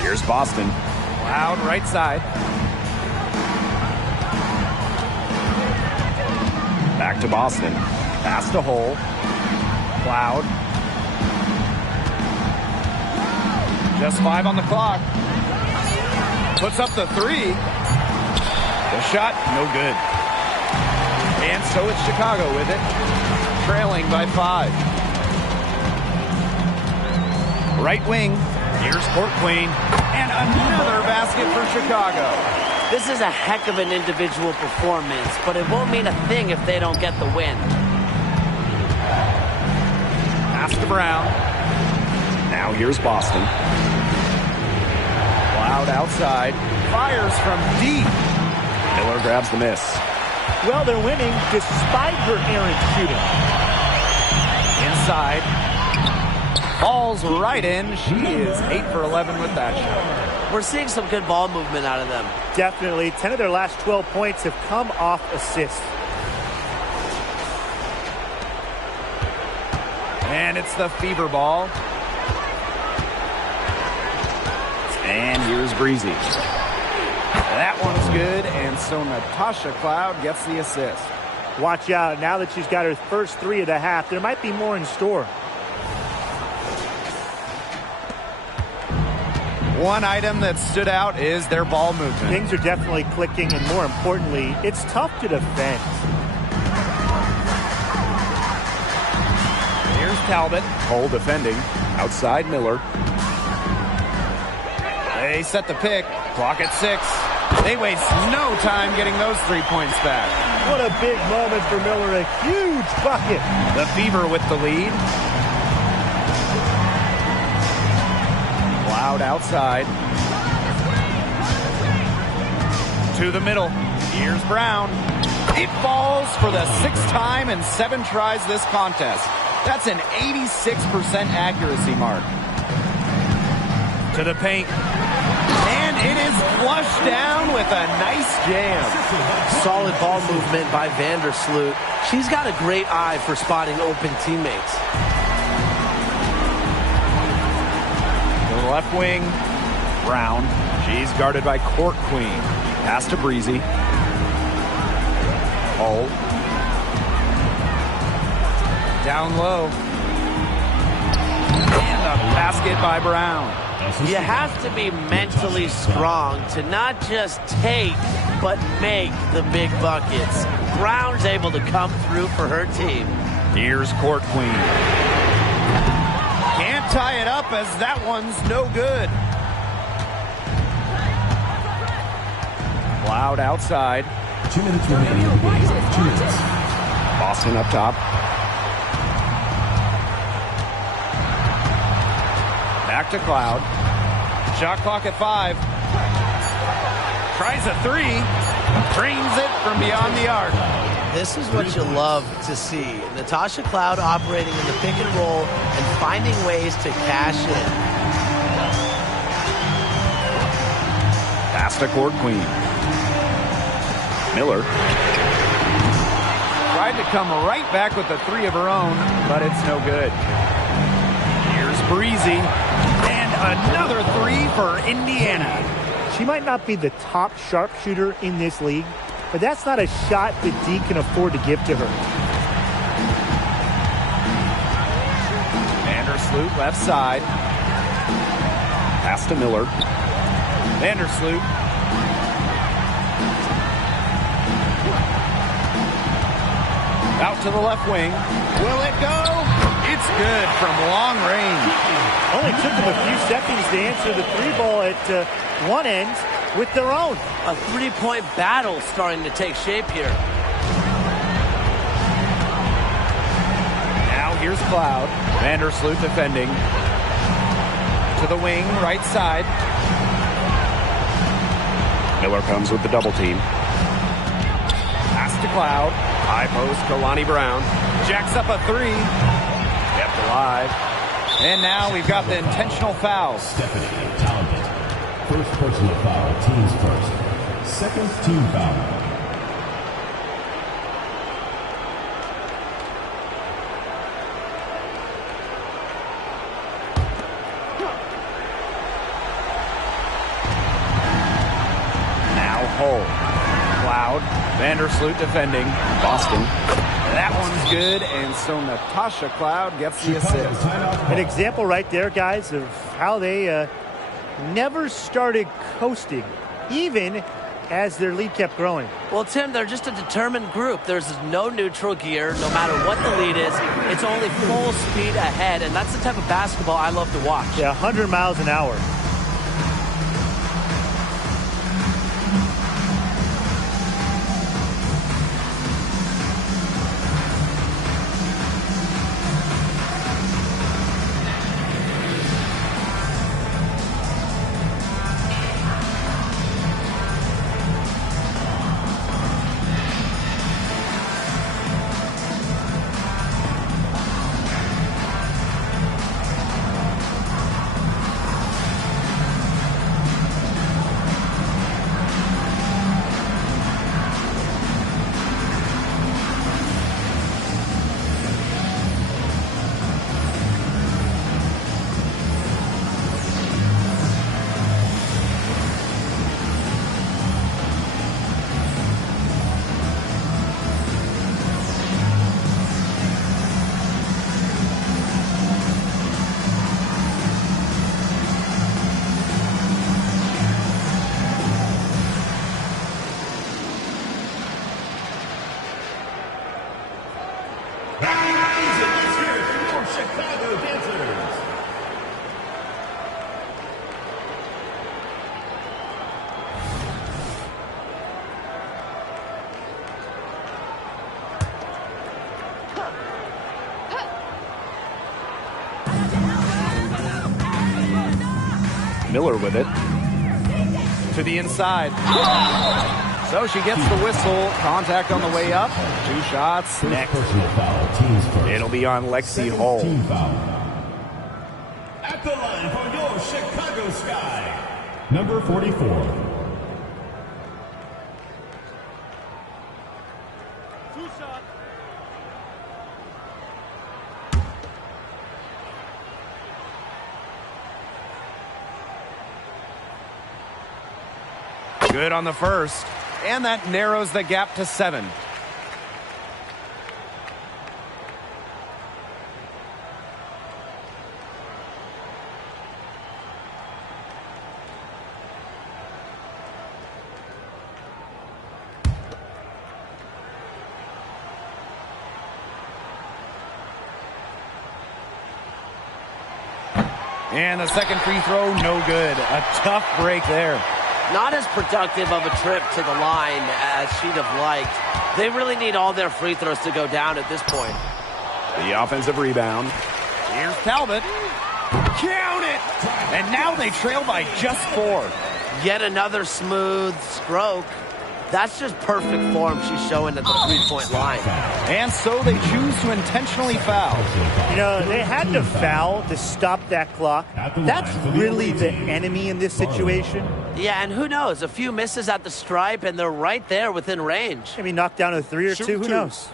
Here's Boston. Cloud right side. Back to Boston. Pass to Hole. Cloud. Just 5 on the clock. Puts up the 3. The shot, no good. And so it's Chicago with it. Trailing by 5. Right wing. Here's Court Queen. And another basket for Chicago. This is a heck of an individual performance, but it won't mean a thing if they don't get the win. Pass to Brown. Now here's Boston. Cloud outside. Fires from deep. Miller grabs the miss. Well, they're winning despite her errant shooting. Inside. Falls right in. She is 8 for 11 with that shot. We're seeing some good ball movement out of them. Definitely. 10 of their last 12 points have come off assists. And it's the Fever ball. And here's Breezy. That one's good, and so Natasha Cloud gets the assist. Watch out. Now that she's got her first 3 of the half, there might be more in store. One item that stood out is their ball movement. Things are definitely clicking, and more importantly, it's tough to defend. Here's Talbot. Hole defending. Outside Miller. They set the pick. Clock at 6. They waste no time getting those 3 points back. What a big moment for Miller. A huge bucket. The Fever with the lead. Cloud outside. To the middle. Here's Brown. It falls for the 6th time in 7 tries this contest. That's an 86% accuracy mark. To the paint. And it is flushed down with a nice jam. Solid ball movement by Vandersloot. She's got a great eye for spotting open teammates. To the left wing. Brown. She's guarded by Court Queen. Pass to Breezy. Hull. Down low. And a basket by Brown. You have to be mentally strong to not just take, but make the big buckets. Brown's able to come through for her team. Here's Court Queen. Can't tie it up as that one's no good. Cloud outside. 2 minutes remaining in the game. 2 minutes. Boston up top. Back to Cloud. Shot clock at 5. Tries a 3. Drains it from beyond the arc. This is what you love to see. Natasha Cloud operating in the pick and roll and finding ways to cash in. Pass to Court Queen. Miller. Tried to come right back with a 3 of her own, but it's no good. Here's Breezy. And another 3 for Indiana. She might not be the top sharpshooter in this league, but that's not a shot that D can afford to give to her. Vandersloot left side. Pass to Miller. Vandersloot. Out to the left wing. Will it go? It's good from long range. Only took them a few seconds to answer the 3-ball at one end with their own. A 3-point battle starting to take shape here. Now here's Cloud. Vandersloot defending. To the wing, right side. Miller comes with the double team. Pass to Cloud. High post to Lonnie Brown. Jacks up a 3. Kept alive. And now we've got the intentional foul. Stephanie, talented. First personal foul, teams first. Second team foul. Now Hull. Cloud. Vandersloot defending. Boston. That one's good, and so Natasha Cloud gets the assist. An example right there, guys, of how they never started coasting, even as their lead kept growing. Well, Tim, they're just a determined group. There's no neutral gear. No matter what the lead is, it's only full speed ahead, and that's the type of basketball I love to watch. Yeah, 100 miles an hour. Miller with it. To the inside. So she gets the whistle. Contact on the way up. 2 shots. Next. Personal foul, teams first. It'll be on Lexi Hull. Team foul. At the line for your Chicago Sky, number 44. Good on the first. And that narrows the gap to 7. And the second free throw, no good. A tough break there. Not as productive of a trip to the line as she'd have liked. They really need all their free throws to go down at this point. The offensive rebound. Here's Talbot. Count it! And now they trail by just 4. Yet another smooth stroke. That's just perfect form she's showing at the three-point line. And so they choose to intentionally foul. You know, they had to foul to stop that clock. That's really the enemy in this situation. Yeah, and who knows? A few misses at the stripe, and they're right there within range. Maybe knock down a 3 or 2. Who knows?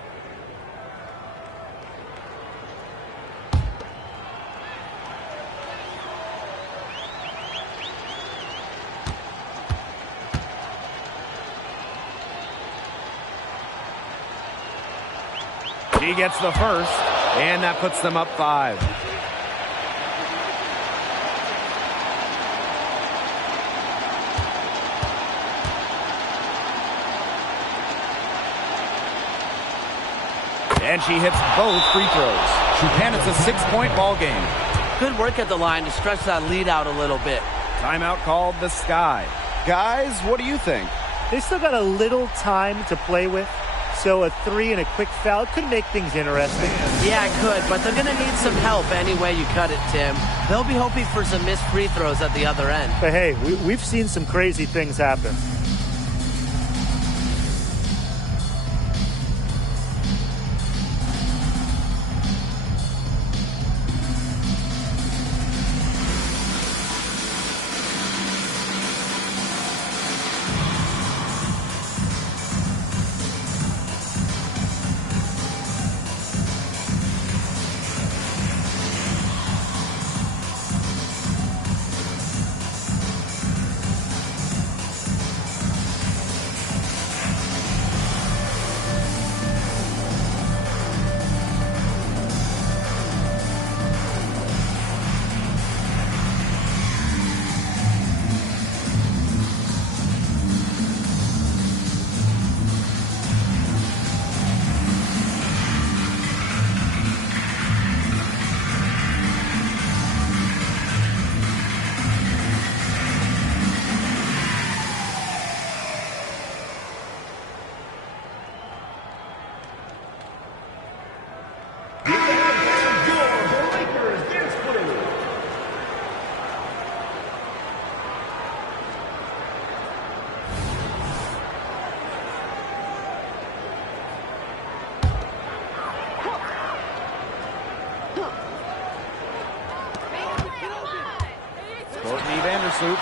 He gets the first, and that puts them up 5. And she hits both free throws. And it's a 6-point ball game. Good work at the line to stretch that lead out a little bit. Timeout called the Sky. Guys, what do you think? They still got a little time to play with. So a 3 and a quick foul could make things interesting. Yeah, it could, but they're going to need some help any way you cut it, Tim. They'll be hoping for some missed free throws at the other end. But hey, we've seen some crazy things happen.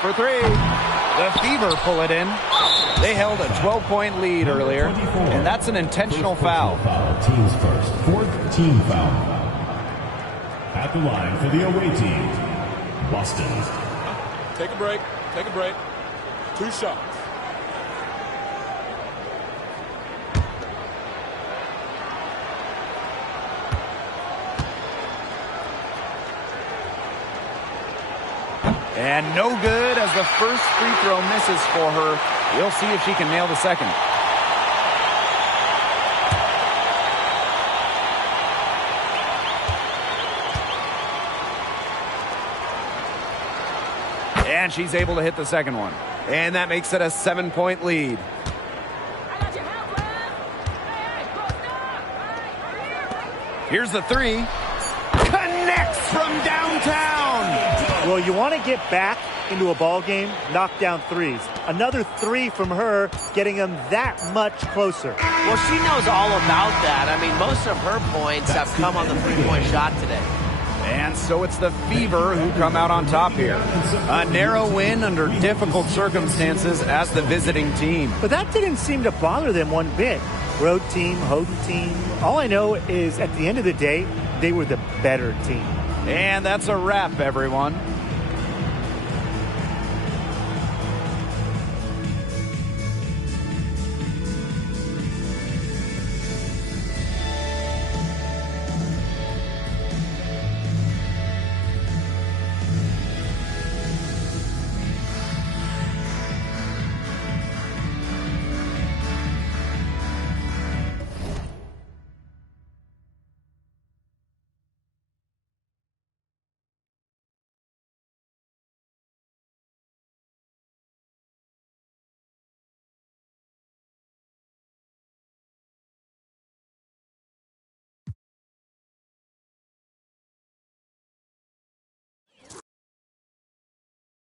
For 3. The Fever pull it in. They held a 12-point lead earlier, and that's an intentional foul. Teams first. 4th team foul. At the line for the away team, Boston. Take a break. Take a break. 2 shots. And no good as the first free throw misses for her. We'll see if she can nail the second. And she's able to hit the second one. And that makes it a 7-point lead. Here's the 3. Connects from downtown. Well, you want to get back into a ball game, knock down threes. Another 3 from her, getting them that much closer. Well, she knows all about that. I mean, most of her points have come on the three-point shot today. And so it's the Fever who come out on top here. A narrow win under difficult circumstances as the visiting team. But that didn't seem to bother them one bit. Road team, home team. All I know is at the end of the day, they were the better team. And that's a wrap, everyone.